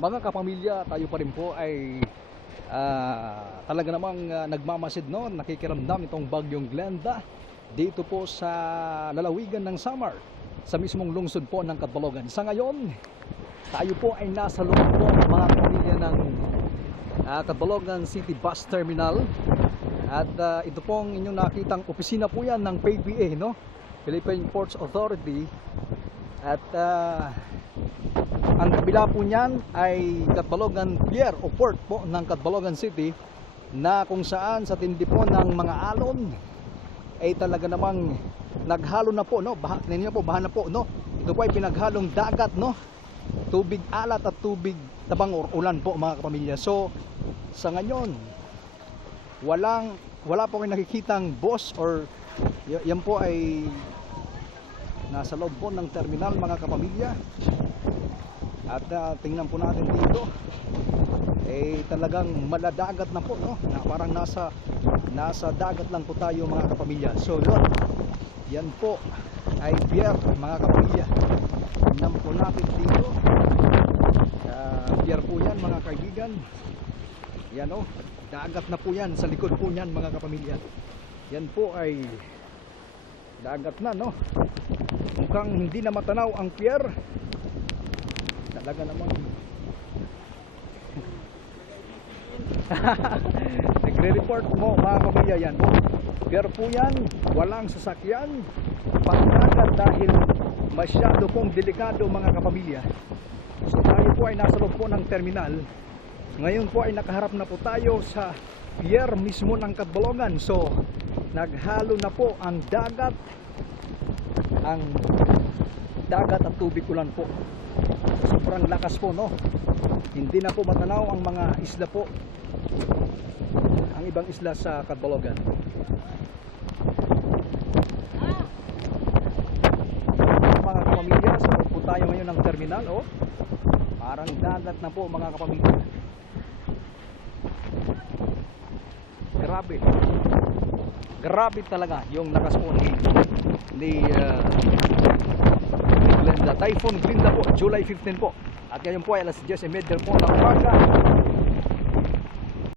Mga kapamilya, tayo pa rin po ay talaga namang nagmamasid, no? Nakikiramdam itong bagyong Glenda dito po sa lalawigan ng Samar, sa mismong lungsod po ng Catbalogan. Sa ngayon, tayo po ay nasa loob po, mga kapamilya, ng Catbalogan City Bus Terminal. At ito pong inyong nakitang opisina po yan ng PPA, no? Philippine Ports Authority. At ang kabila po niyan ay Catbalogan Pier o port po ng Catbalogan City, na kung saan sa tindi po ng mga alon ay talaga namang naghalo na po, no? Ninyo po, baha na po, no? Ito po ay pinaghalong dagat, no? Tubig alat at tubig tabang or ulan po, mga kapamilya. So sa ngayon, wala po kayo nakikitang boss or yan po ay nasa loob po ng terminal, mga kapamilya. At tingnan po natin dito, eh talagang maladagat na po, no? Na parang nasa dagat lang po tayo, mga kapamilya. So yun, yan po ay pier, mga kapamilya. Tingnan po natin dito, pier po yan, mga kaibigan. Yan, oh, dagat na po yan sa likod po yan, mga kapamilya. Yan po ay dagat na, no? Mukhang hindi na matanaw ang pier. Talaga namang nagre-report mo, mga kapamilya. Yan po, pier po yan, walang sasakyan, pangdagat dahil masyado pong delikado, mga kapamilya. So tayo po ay nasa loob po ng terminal. Ngayon po ay nakaharap na po tayo sa pier mismo ng Catbalogan. So naghalo na po ang dagat at tubig ulan po. Sobrang lakas po, no? Hindi na po matanaw ang mga isla po, ang ibang isla sa Catbalogan. Mga kapamilya, sa loob po tayo ngayon ng terminal, oh. Parang dagat na po, mga kapamilya. Grabe talaga yung lakas po ni Glenda, Typhoon Glenda po, July 15 po. At ngayon po ay alas 10:30 po ng umaga.